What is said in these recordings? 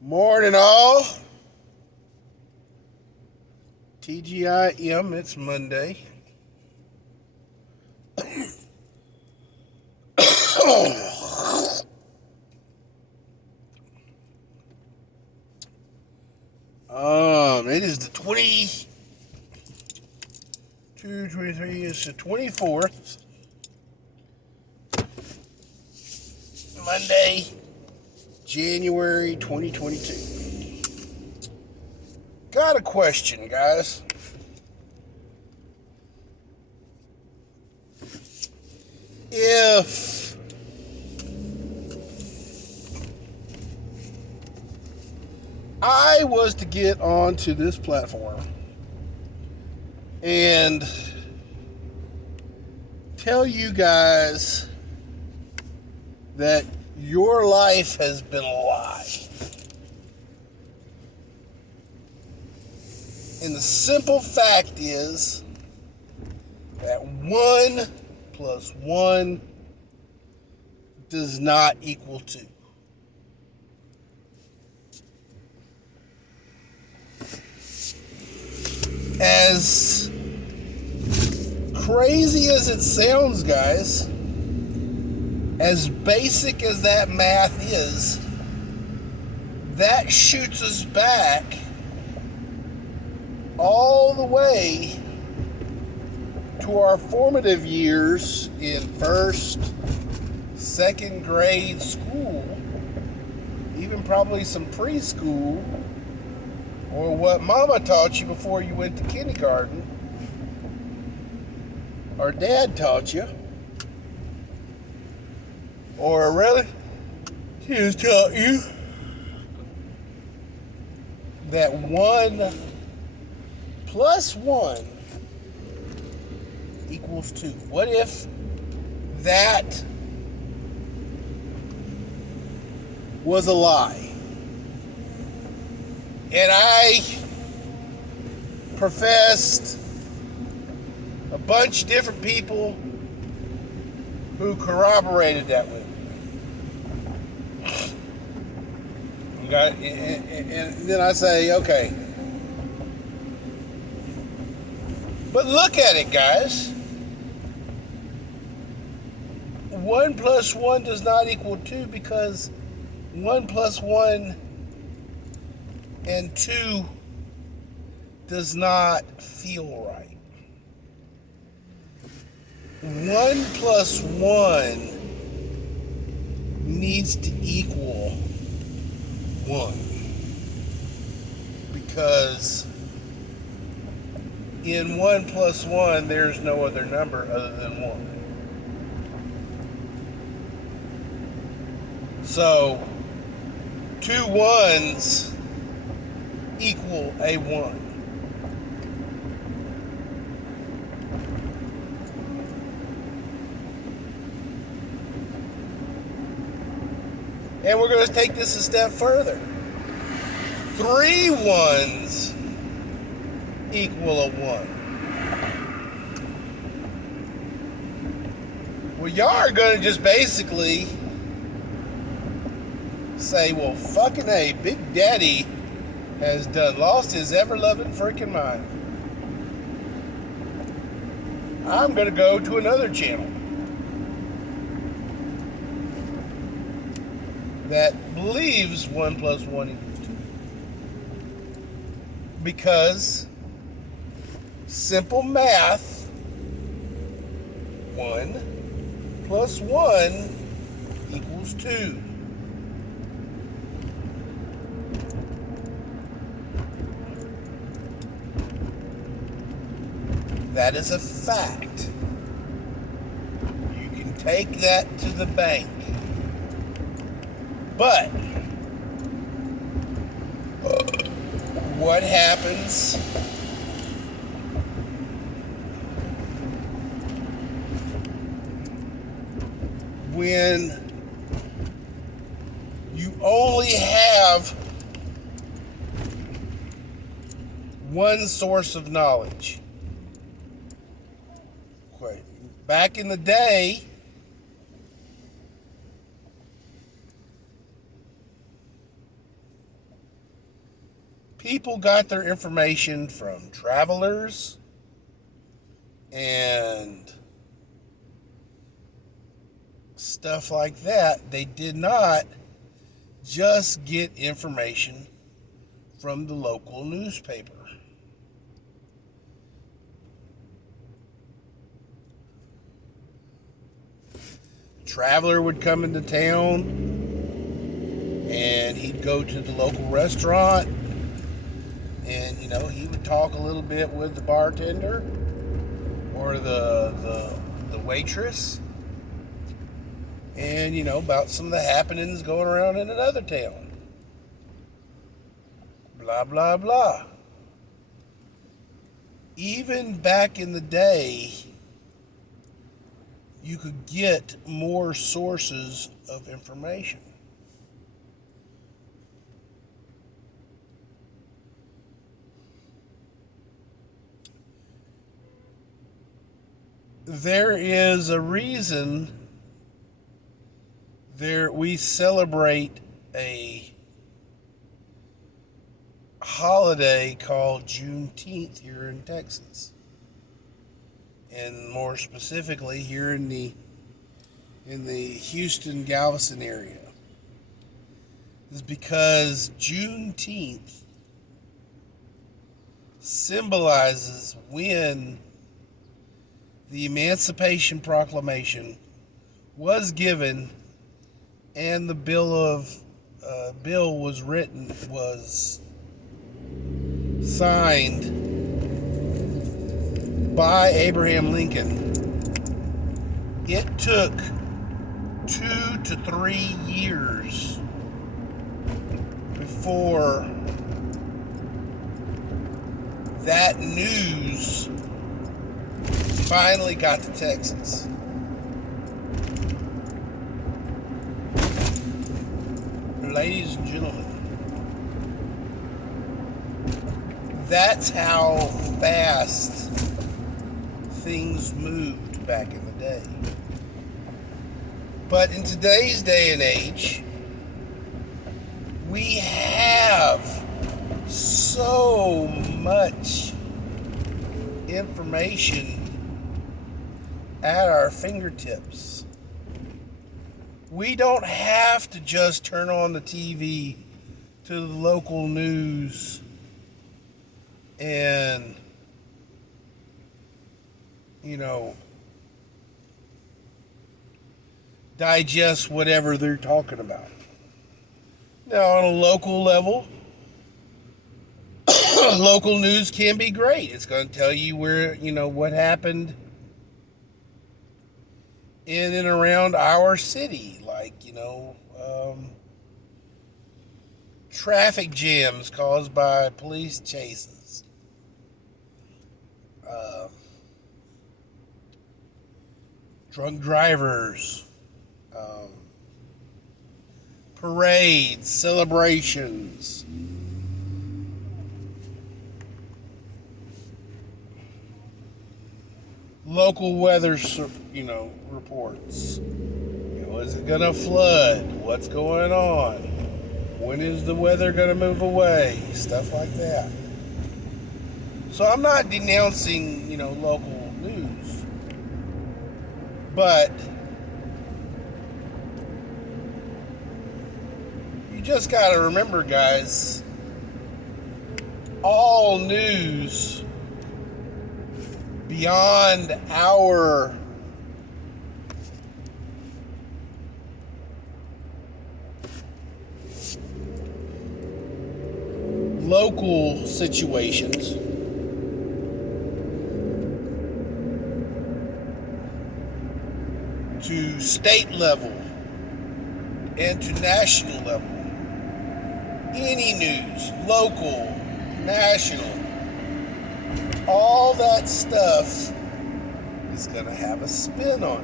Morning, all. TGIM, it's Monday. It is the 23, it's the 24th. Monday, January 2022. Got a question, guys. If I was to get onto this platform and tell you guys that your life has been a lie, and the simple fact is that 1 plus 1 does not equal 2. As crazy as it sounds, guys, as basic as that math is, that shoots us back all the way to our formative years in first, second grade school, even probably some preschool, or what mama taught you before you went to kindergarten, or dad taught you, or really, he taught you that 1 plus 1 equals 2. What if that was a lie? And I professed a bunch of different people who corroborated that with me. And then I say, okay. But look at it, guys. 1 plus 1 does not equal 2 because 1 plus 1 and 2 does not feel right. 1 plus 1 needs to equal 1 because in 1 plus 1 there's no other number other than 1. So 2 1s equal a 1. And we're going to take this a step further. 3 1s equal a 1. Well, y'all are going to just basically say, well, fucking A, Big Daddy has done lost his ever-loving freaking mind. I'm going to go to another channel that believes 1 plus 1 equals 2. Because simple math, 1 plus 1 equals 2. That is a fact. You can take that to the bank. But what happens when you only have one source of knowledge? Back in the day, People got their information from travelers and stuff like that. They did not just get information from the local newspaper. Traveler would come into town and he'd go to the local restaurant and he would talk a little bit with the bartender or the waitress and about some of the happenings going around in another town. Blah blah blah. Even back in the day, you could get more sources of information. There is a reason we celebrate a holiday called Juneteenth here in Texas. And more specifically here in the Houston, Galveston area, is because Juneteenth symbolizes when the Emancipation Proclamation was given and the bill was signed by Abraham Lincoln. It took 2 to 3 years before that news finally got to Texas. Ladies and gentlemen, that's how fast things moved back in the day. But in today's day and age, we have so much information at our fingertips. We don't have to just turn on the TV to the local news and digest whatever they're talking about. Now, on a local level, local news can be great. It's going to tell you what happened in and around our city, like, traffic jams caused by police chases. Drunk drivers, parades, celebrations. Local weather, reports. Is it going to flood? What's going on? When is the weather going to move away? Stuff like that. So I'm not denouncing, local news. But you just got to remember, guys, all news beyond our local situations to state level and to national level. Any news, local, national, all that stuff is going to have a spin on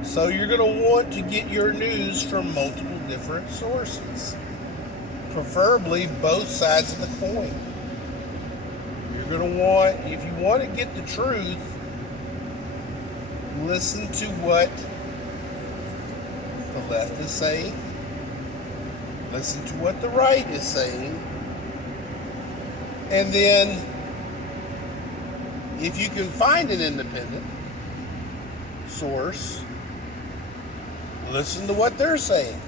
it. So you're going to want to get your news from multiple different sources. Preferably both sides of the coin. You're going to want, if you want to get the truth, listen to what the left is saying. Listen to what the right is saying. And then, if you can find an independent source, listen to what they're saying.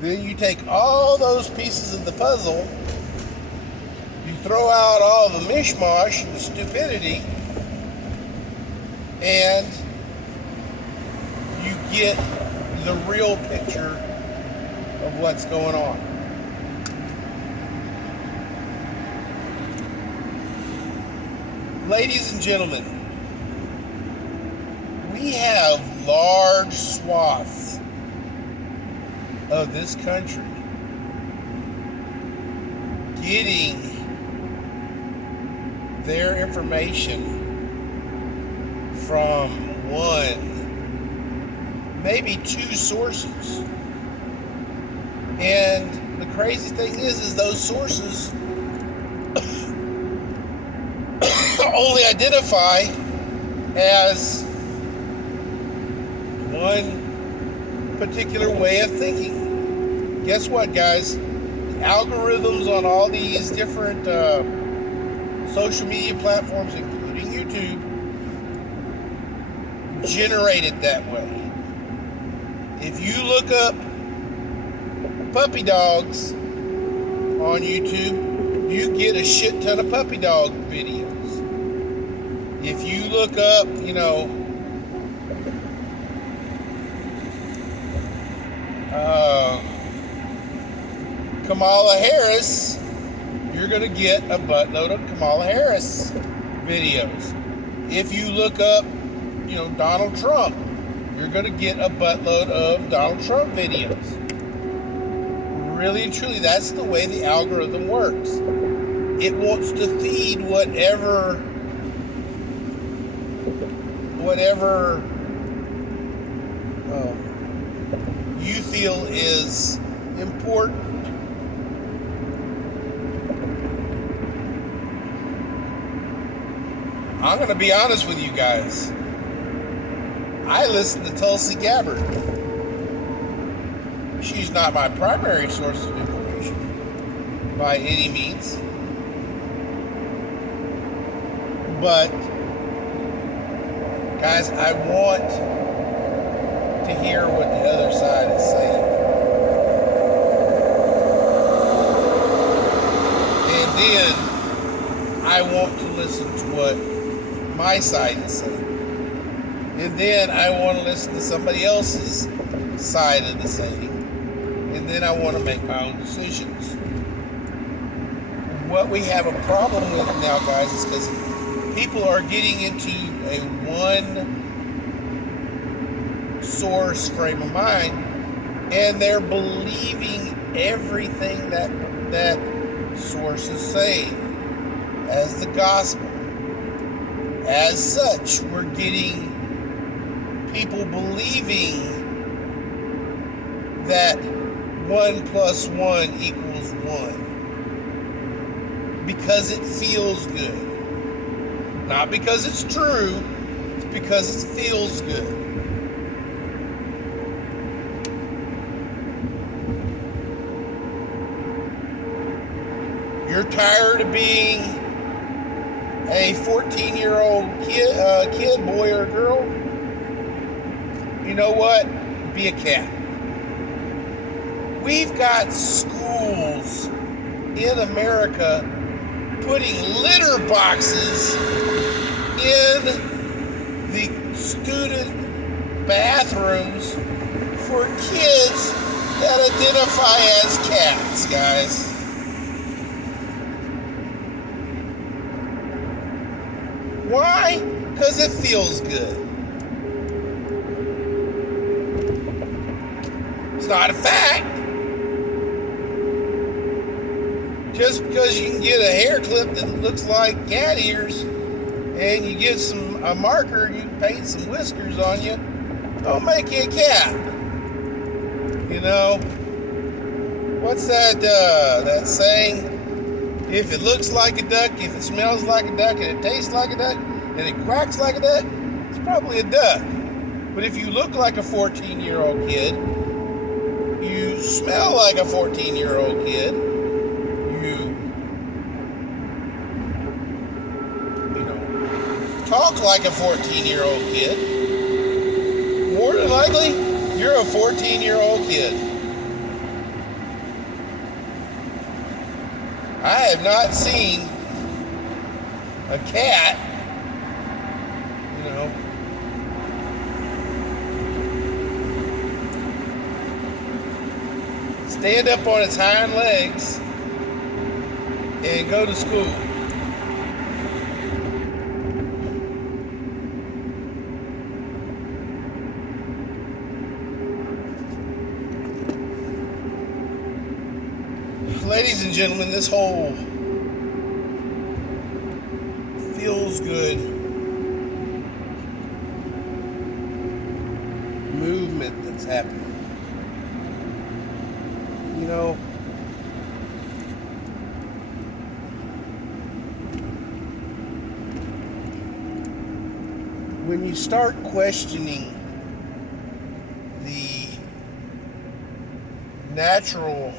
Then you take all those pieces of the puzzle, you throw out all the mishmash and the stupidity, and you get the real picture of what's going on. Ladies and gentlemen, we have large swaths of this country getting their information from one, maybe two sources. And the crazy thing is those sources only identify as one particular way of thinking. Guess what, guys? The algorithms on all these different social media platforms, including YouTube, generated that way. If you look up puppy dogs on YouTube, you get a shit ton of puppy dog videos. If you look up, Kamala Harris, you're going to get a buttload of Kamala Harris videos. If you look up, Donald Trump, you're going to get a buttload of Donald Trump videos. Really and truly, that's the way the algorithm works. It wants to feed whatever you feel is important. I'm going to be honest with you guys. I listen to Tulsi Gabbard. She's not my primary source of information by any means. But, guys, I want to hear what the other side is saying. And then I want to listen to what my side is saying. And then I want to listen to somebody else's side of the saying. And then I want to make my own decisions. What we have a problem with now, guys, is because people are getting into a one source frame of mind, and they're believing everything that source is saying as the gospel. As such, we're getting people believing that 1 + 1 = 1 because it feels good. Not because it's true, it's because it feels good. You're tired of being a 14-year-old kid, boy or girl? You know what? Be a cat. We've got schools in America putting litter boxes in the student bathrooms for kids that identify as cats, guys. Why? Because it feels good. It's not a fact. Just because you can get a hair clip that looks like cat ears and you get a marker and you paint some whiskers on you, don't make you a cat. What's that saying? If it looks like a duck, if it smells like a duck, and it tastes like a duck, and it quacks like a duck, it's probably a duck. But if you look like a 14-year-old kid, you smell like a 14-year-old kid, you talk like a 14-year-old kid. More than likely, you're a 14-year-old kid. I have not seen a cat, stand up on its hind legs and go to school. Ladies and gentlemen, this whole feels good movement that's happening. When you start questioning the natural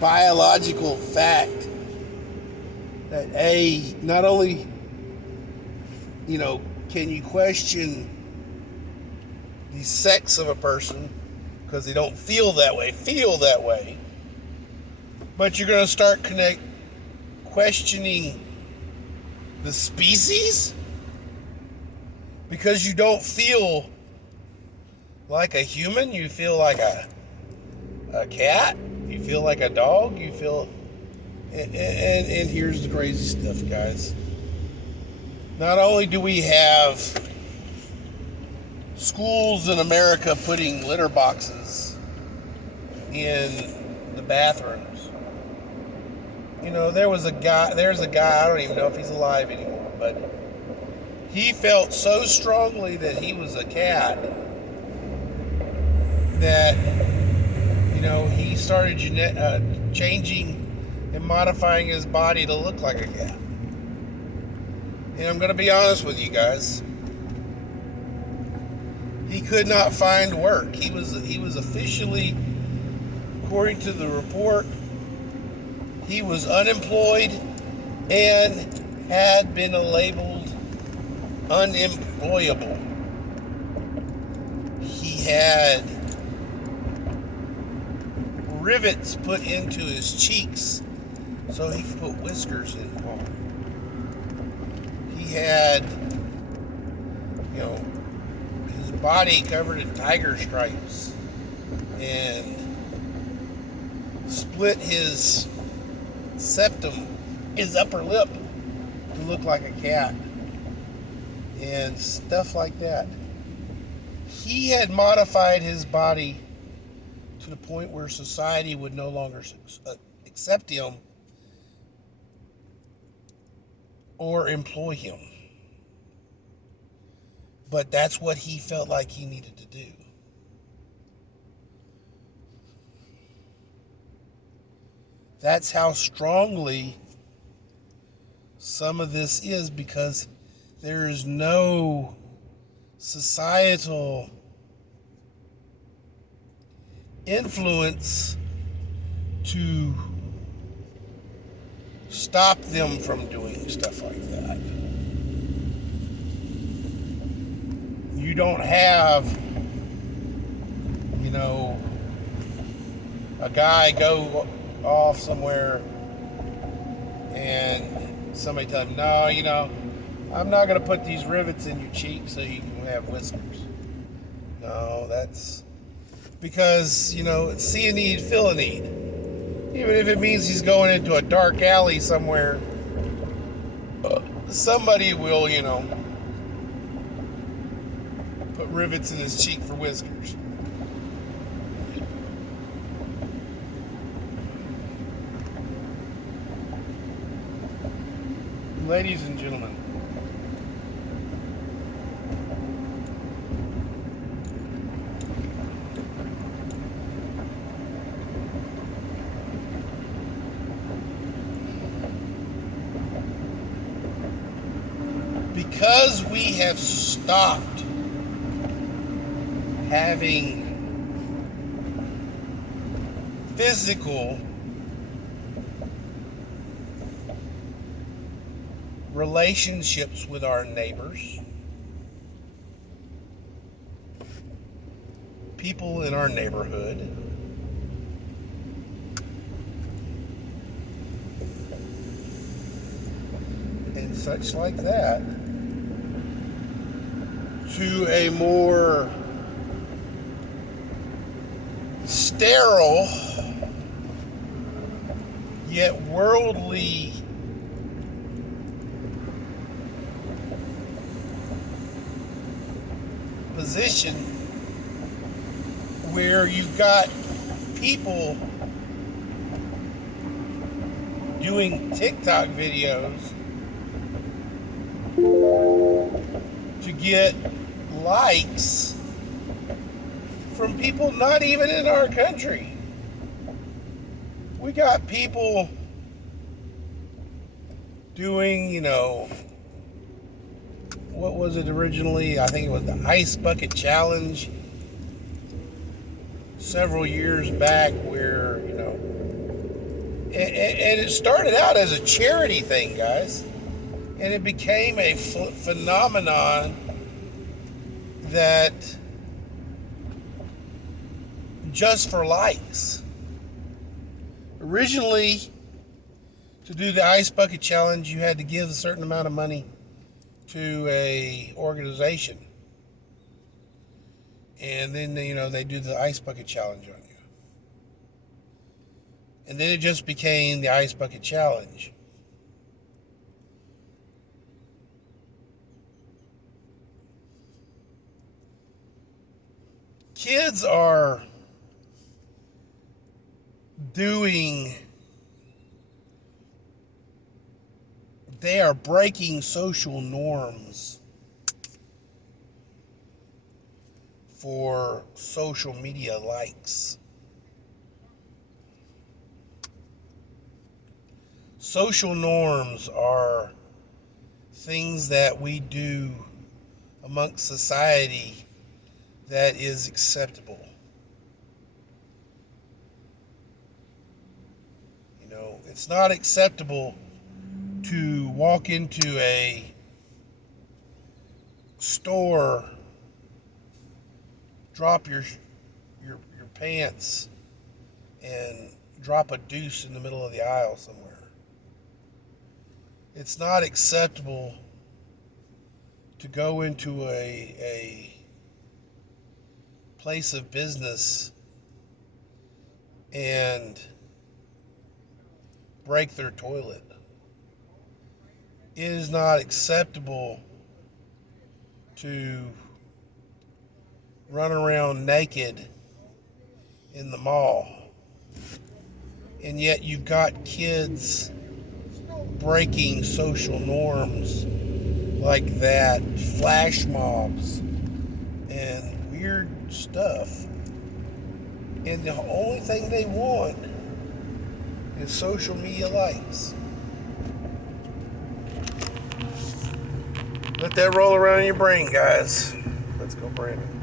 biological fact that not only can you question the sex of a person because they don't feel that way, but you're going to start questioning the species because you don't feel like a human, you feel like a cat, you feel like a dog, you feel, and here's the crazy stuff, guys. Not only do we have schools in America putting litter boxes in the bathrooms. There's a guy, I don't even know if he's alive anymore, but he felt so strongly that he was a cat that, he started changing and modifying his body to look like a cat. And I'm going to be honest with you guys. He could not find work. He was officially, according to the report, he was unemployed and had been labeled unemployable. He had rivets put into his cheeks so he could put whiskers in them. He had, his body covered in tiger stripes and split his septum, his upper lip, to look like a cat and stuff like that. He had modified his body to the point where society would no longer accept him or employ him. But that's what he felt like he needed to do. That's how strongly some of this is, because there is no societal influence to stop them from doing stuff like that. You don't have, a guy go off somewhere and somebody tell him, no, I'm not going to put these rivets in your cheek so you can have whiskers. No, that's because, see a need, fill a need. Even if it means he's going into a dark alley somewhere, somebody will, put rivets in his cheek for whiskers. Ladies and gentlemen, because we have stopped having physical relationships with our neighbors, people in our neighborhood, and such like that, to a more sterile yet worldly position where you've got people doing TikTok videos to get likes from people not even in our country. We got people doing, what was it originally? I think it was the Ice Bucket Challenge several years back where, and it started out as a charity thing, guys. And it became a phenomenon that just for likes. Originally, to do the Ice Bucket Challenge, you had to give a certain amount of money to a organization. And then, they do the Ice Bucket Challenge on you. And then it just became the Ice Bucket Challenge. Kids are they are breaking social norms for social media likes. Social norms are things that we do amongst society that is acceptable. It's not acceptable to walk into a store, drop your pants, and drop a deuce in the middle of the aisle somewhere. It's not acceptable to go into a place of business and break their toilet. It is not acceptable to run around naked in the mall. And yet you've got kids breaking social norms like that, flash mobs, and weird stuff. And the only thing they want is social media likes. Let that roll around in your brain, guys. Let's go, Brandon.